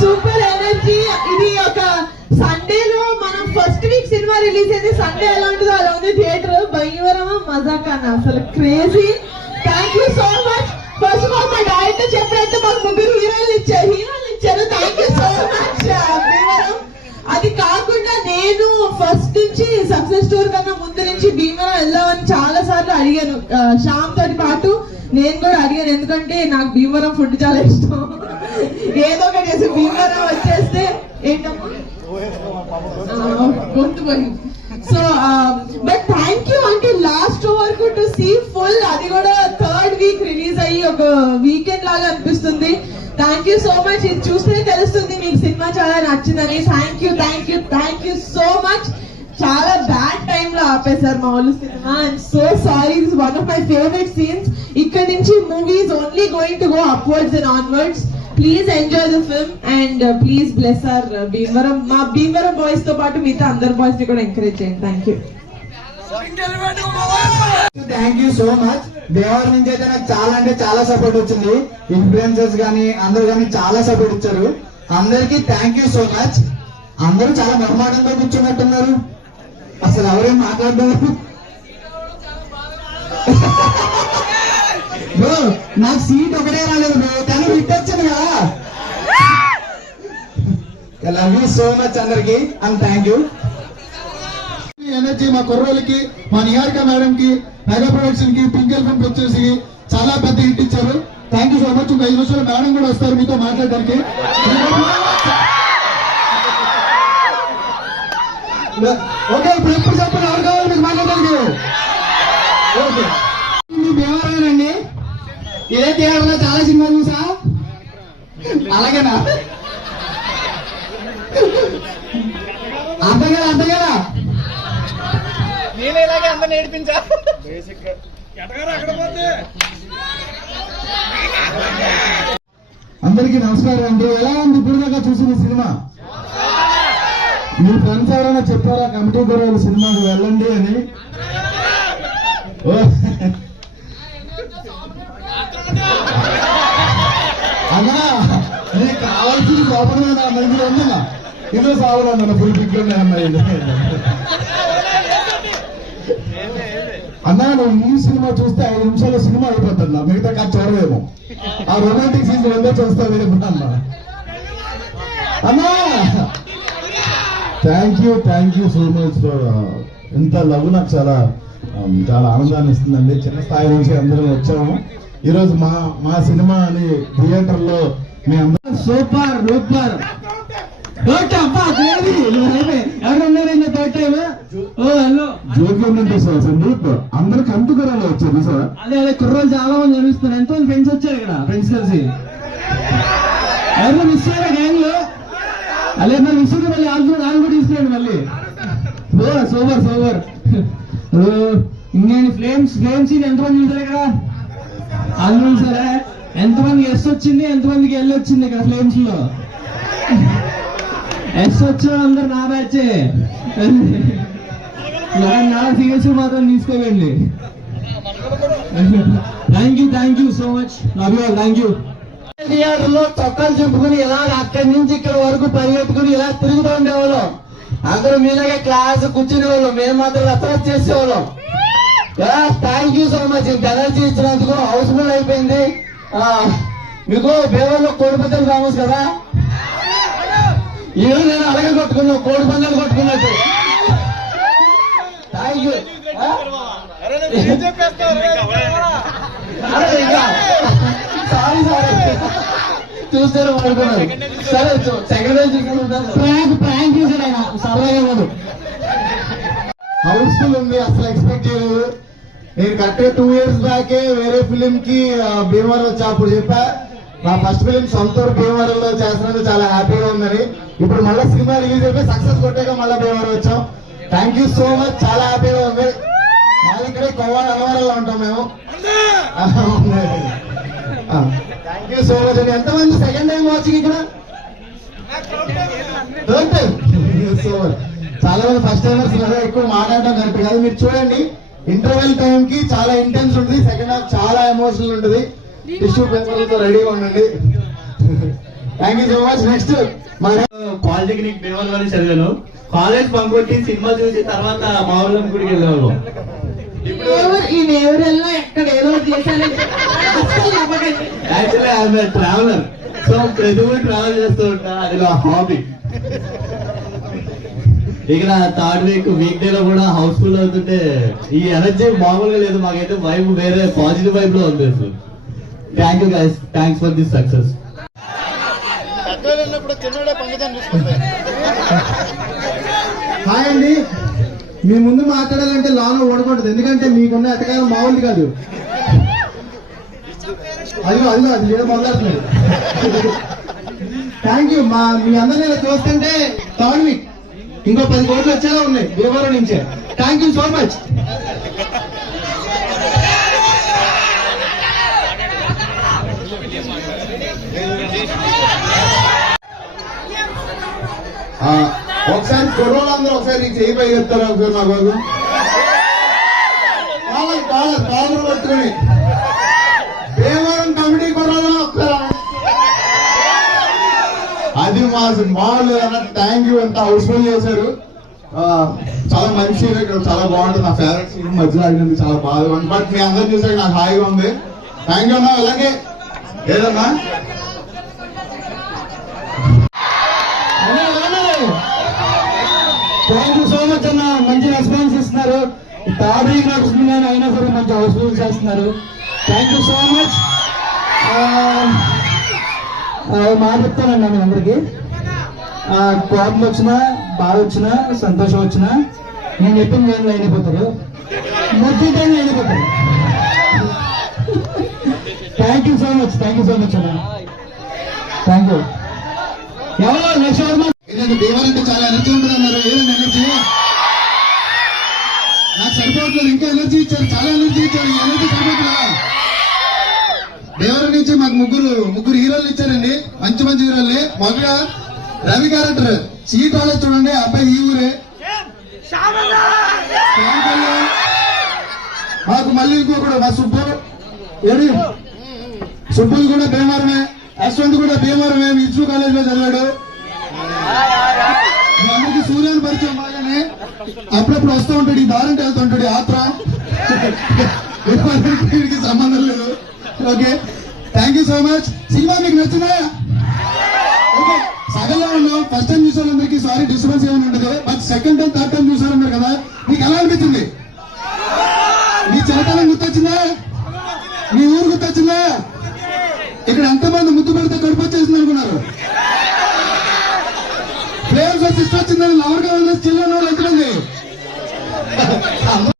Super energy. ఇది ఒక సండేలో మనం ఫస్ట్ వీక్ సినిమా రిలీజ్ అయితే సండే ఎలా ఉంటుందో అలా ఉంది. థియేటర్ భయంవరం మజాకానా? అసలు crazy thank you so much first of all మా డైరెక్టర్ చెప్పినట్టు మాకు ముగ్గురు హీరోలు ఇచ్చారు. హీరోలు ఇచ్చారు. Thank you so much Bhimavaram. అది కాకుండా నేను ఫస్ట్ నుంచి సక్సెస్ స్టోర్ కన్నా ముందు నుంచి భీమవరం వెళ్దామని చాలా సార్లు అడిగాను uh, శ్యామ్ తోటి పాటు నేను కూడా అడిగాను. ఎందుకంటే నాకు భీమవరం ఫుడ్ చాలా ఇష్టం. ఏదో ఒకటి భీమవరం వచ్చేస్తే ఏంటమ్మా? గొంతు పోయింది సో బట్ థ్యాంక్ యూ అంటే లాస్ట్ వరకు టు సీ ఫుల్ అది కూడా థర్డ్ వీక్ రిలీజ్ అయ్యి ఒక వీకెండ్ లాగా అనిపిస్తుంది. థ్యాంక్ యూ సో మచ్ ఇది చూస్తే తెలుస్తుంది మీకు సినిమా చాలా నచ్చిందని. Thank you thank you thank you so much చాలా బ్యాడ్ టైమ్లో ఆపేశారు మా వాళ్ళు cinema. And so sorry is one of my favourite scenes ఇక్కడ నుంచి movies only going to go upwards and onwards please enjoy the film and please bless our Bhimavaram మా భీమవరం బాయ్స్తో పాటు మిగతా అందరు బాయ్స్ని కూడా ఎంకరేజ్ చేయండి. Thank you thank you so much దేవర్ నుంచి అయితే నాకు చాలా అంటే చాలా సపోర్ట్ వచ్చింది. ఇన్ఫ్లుయెన్సర్స్ కానీ అందరు కానీ చాలా సపోర్ట్ ఇచ్చారు. అందరికి థ్యాంక్ యూ సో మచ్ అందరూ చాలా మొహమాటంగా కూర్చున్నట్టున్నారు. అసలు ఎవరేం మాట్లాడలేదు బ్రో నాకు సీట్ ఒకటే రాలేదు బ్రో వచ్చింది కదా లవ్ యూ సో మచ్ అందరికి అండ్ థ్యాంక్ యూ ఎనర్జీ మా కుర్రోళ్ళకి మా నిహారిక మేడం కి మెగా ప్రొడక్షన్కి పింక్ ఎల్ఫమ్ పిక్చర్స్కి చాలా పెద్ద హిట్ ఇచ్చారు. థ్యాంక్ యూ సో మచ్ ఇంకా ఐదు నిమిషాలు మేడం కూడా వస్తారు మీతో మాట్లాడడానికి. ఓకే ఇప్పుడు ఎప్పుడు చెప్పండి? ఎవరు కావాలి మీకు మాట్లాడడానికి? ఓకే ఇదే థియేటర్లో చాలా సినిమా చూసా? అలాగేనా? అర్థం కదా అర్థం కదా నేను ఇలాగే అందరిని నేర్పించా అందరికీ నమస్కారం అండి. ఎలా ఉంది? ఇప్పుడు దాకా చూసిన సినిమా? మీ ఫ్రెండ్స్ ఎవరైనా చెప్పారా? కమిటీ గురువులు సినిమాకి వెళ్ళండి అని. మంది ఉందా ఇదో సావడం ఫుల్ పిక్ అన్నా నువ్వు ఈ సినిమా చూస్తే ఐదు నిమిషాల సినిమా అయిపోతుందా మిగతా కాదు చూడలేము ఆ రొమాంటిక్ సీన్స్ రెండో చూస్తావు అన్నా అన్నా thank you thank you so much for ఇంత లవ్ నాకు చాలా చాలా ఆనందాన్ని ఇస్తుందండి. చిన్న స్థాయి నుంచి అందరం వచ్చాము. ఈరోజు మా మా సినిమా అని థియేటర్లో మీ అందరం సూపర్ సూపర్. ఎవరున్నారండి థర్డ్ టైం ఓ హలో. జోక్యం అంటే సార్ సందీప్. అందరు కంటుకరాలు వచ్చారు సార్ అదే అదే కుర్రోలు చాలా మంది కనిపిస్తున్నారు ఎంతో మంది ఫ్రెండ్స్ వచ్చారు ఇక్కడ? ఫ్రెండ్స్ కలిసి. ఎవరు మిస్ అయ్యారా గ్యాంగ్లో? అదే మరి మిస్ అయితే మళ్ళీ వాళ్ళు వాళ్ళు కూడా తీసుకురండి మళ్ళీ. ఓ సూపర్ సూపర్ ఇంకేంటి ఫ్లేమ్స్ ఫ్లేమ్స్ ఎంతమంది చూసారు ఇక్కడ? అందరూ సరే ఎంతమంది ఎస్ వచ్చింది ఎంతమందికి ఎల్ వచ్చింది ఇక్కడ ఫ్లేమ్స్లో? ఎస్ వచ్చిన అందరు నా బ్యాచే. నా సీరియస్ మాత్రం తీసుకోకండి. Thank you thank you so much. Love you thank you. లో చొక్కాలు చెప్పుకుని ఇలా అక్కడి నుంచి ఇక్కడ వరకు పరిగెత్తుకుని ఇలా తిరుగుతూ ఉండేవాళ్ళం. అందరూ మీలాగే క్లాస్ కూర్చునే వాళ్ళం. మేము మాత్రం అసలు చేసేవాళ్ళం. Thank you so much. ఇంత ఎనర్జీ ఇచ్చినందుకు హౌస్ఫుల్ అయిపోయింది. మీకు బేవర్లో కోడిపందాలు ఫేమస్ కదా? ఈ రోజు నేను అలాగే కొట్టుకున్నాను కోడి పందాలు కొట్టుకున్నట్టు థ్యాంక్ యూ సారీ సారీ చూస్తారు అనుకున్నారు సరే సెకండ్ ప్రాంక్ ప్రాంక్ చేశాడు ఆయన. సరదాగా ఇవ్వదు హౌస్ఫుల్ ఉంది అసలు ఎక్స్పెక్ట్ చేయలేదు. నేను కరెక్ట్గా టూ ఇయర్స్ బ్యాకే వేరే ఫిలిం కి భీమవరం వచ్చా అప్పుడు చెప్పా. నా ఫస్ట్ ఫిలిం సొంత ఊరు భీమవరంలో చేస్తున్నందుకు చాలా హ్యాపీగా ఉందని. ఇప్పుడు మళ్ళీ సినిమా రిలీజ్ అయిపోయి సక్సెస్ కొట్టాక మళ్ళీ భీమవరం వచ్చాం. థ్యాంక్ యూ సో మచ్ చాలా హ్యాపీగా ఉంది. మాది ఇక్కడే కొవ్వాడ అన్నవరంలో ఉంటాం మేము. థ్యాంక్ యూ సో మచ్ అండి. ఎంతమంది సెకండ్ టైం వాచింగ్ ఇక్కడ? థర్డ్ టైం సో చాలా మంది ఫస్ట్ టైమర్స్ ఎక్కువ మాట్లాడడం కరెక్ట్ కాదు. మీరు చూడండి ఇంటర్వెల్ టైం కి చాలా ఇంటెన్స్ ఉంటుంది. సెకండ్ హాఫ్ చాలా ఎమోషనల్ ఉంటుంది. టిష్యూ పేపర్లతో రెడీగా ఉండండి. Thank you so much next మన పాలిటెక్నిక్ భీమవరం అని చదివాను. కాలేజ్ పంకొట్టి సినిమా చూసి తర్వాత మా ఊళ్ళో గుడికి వెళ్ళేవాళ్ళం. ఈ నేవరెల్లో ఎక్కడ ఏదో ఒకటి చేశారని అస్సలు నమ్మకండి. యాక్చువల్లీ ఐఎమ్ ట్రావెలర్ సో ప్రతి ఊరు ట్రావెల్ చేస్తూ ఉంటా. అది నా హాబీ ఇక నా థర్డ్ వీక్ వీక్ డే లో కూడా హౌస్ఫుల్ అవుతుంటే ఈ ఎనర్జీ మామూలుగా లేదు. మాకైతే వైబ్ వేరే పాజిటివ్ వైబ్లో ఉంది అసలు. Thank you guys thanks for this success hi అండి. మీ ముందు మాట్లాడాలంటే లాలో ఓడకూడదు ఎందుకంటే మీకున్న ఎటకాలం మామూలు కాదు. అదిగో అదిగో అది ఏదో మాట్లాడుతున్నాడు థ్యాంక్ యూ మా మీ అందరినీ ఇలా చూస్తుంటే థర్డ్ వీక్ ఇంకో పది కోట్లు వచ్చేలా ఉన్నాయి. భీమవరం నుంచే. థ్యాంక్ యూ సో మచ్ ఒకసారి కుర్రోళ్ళందరూ ఒకసారి ఈ చేయి పై ఎత్తారు ఒకసారి నా కోసం కాలర్ కాలర్ కాలర్ పట్టుకుని. భీమవరం కమిటీ కుర్రోళ్ళు ఒకసారి? అది మా మామూలు అన్న థ్యాంక్ యూ ఎంత హౌస్ఫుల్ చేశారు. చాలా మంచి ఇక్కడ చాలా బాగుంటుంది. నా ఫేవరెట్ సీన్ మధ్యలో ఆడినందుకు చాలా బాగా ఉంది. బట్ మీ అందరు చూసాక నాకు హాయిగా ఉంది. థ్యాంక్ యూ అన్నా అలాగే. ఏదన్నా? థ్యాంక్ యూ సో మచ్ అన్న. మంచి రెస్పాన్స్ ఇస్తున్నారు. తాబీకి నడుస్తున్నాను అయినా సరే మంచి హౌస్ఫుల్ చేస్తున్నారు. థ్యాంక్ యూ సో మచ్ మా చెప్తానండి మీ అందరికి. కోపం వచ్చినా బాధ వచ్చినా సంతోషం వచ్చినా నేను చెప్పిన నేను అయిపోతారు. దానిలో అయిపోతారు. Thank you so much thank you so much అన్న. థ్యాంక్ యూ ఎవరో? నెక్స్ట్ ఎవరు ఏదంటే దేవాలంటే చాలా ఎనర్జీ ఉంటుంది అన్నారు. ఏదండి ఎనర్జీ? నాకు సరిపోవట్లేదు. ఇంకా ఎనర్జీ ఇచ్చారు. చాలా ఎనర్జీ ఇచ్చారు. ఎనర్జీ సరిపోతుందా దేవరం నుంచి మాకు ముగ్గురు ముగ్గురు హీరోలు ఇచ్చారండి. మంచి మంచి హీరోల్ని మొదట రవి క్యారెక్టర్. సీట్ వాళ్ళే చూడండి. అబ్బాయి ఈ ఊరే. మాకు మళ్ళీ ఇంకొకడు మా సుబ్బు. ఏడు సుబ్బులు కూడా భీమవరమే. అశ్వంత్ కూడా భీమవరమే విష్ణు కాలేజ్లో చదివాడు. అందరికి సూర్యాన్ని పరిచయం బాగానే అప్పుడప్పుడు వస్తూ ఉంటాడు ఈ దారంటే వెళ్తూ ఉంటాడు ఈ ఆత్ర వీడికి సంబంధం లేదు. Okay. Thank you so much cinema మీకు నచ్చిందా? ఓకే. సగంలో ఫస్ట్ టైం చూసే వాళ్ళందరికీ సారీ డిస్టర్బెన్స్ ఏమైనా ఉండదు. But second time third time చూసారన్నారు కదా. మీకు ఎలా అనిపించింది? మీ చిరకాలం గుర్తొచ్చిందా? మీ ఊరు గుర్తొచ్చిందా? ఇక్కడ ఎంతమంది ముద్దు పెడితే కడుపు వచ్చేసింది అనుకున్నారు? ప్లేయర్స్ సిస్టర్ వచ్చిందని లవర్గా ఉన్న చిన్న వాళ్ళు ఎంతమంది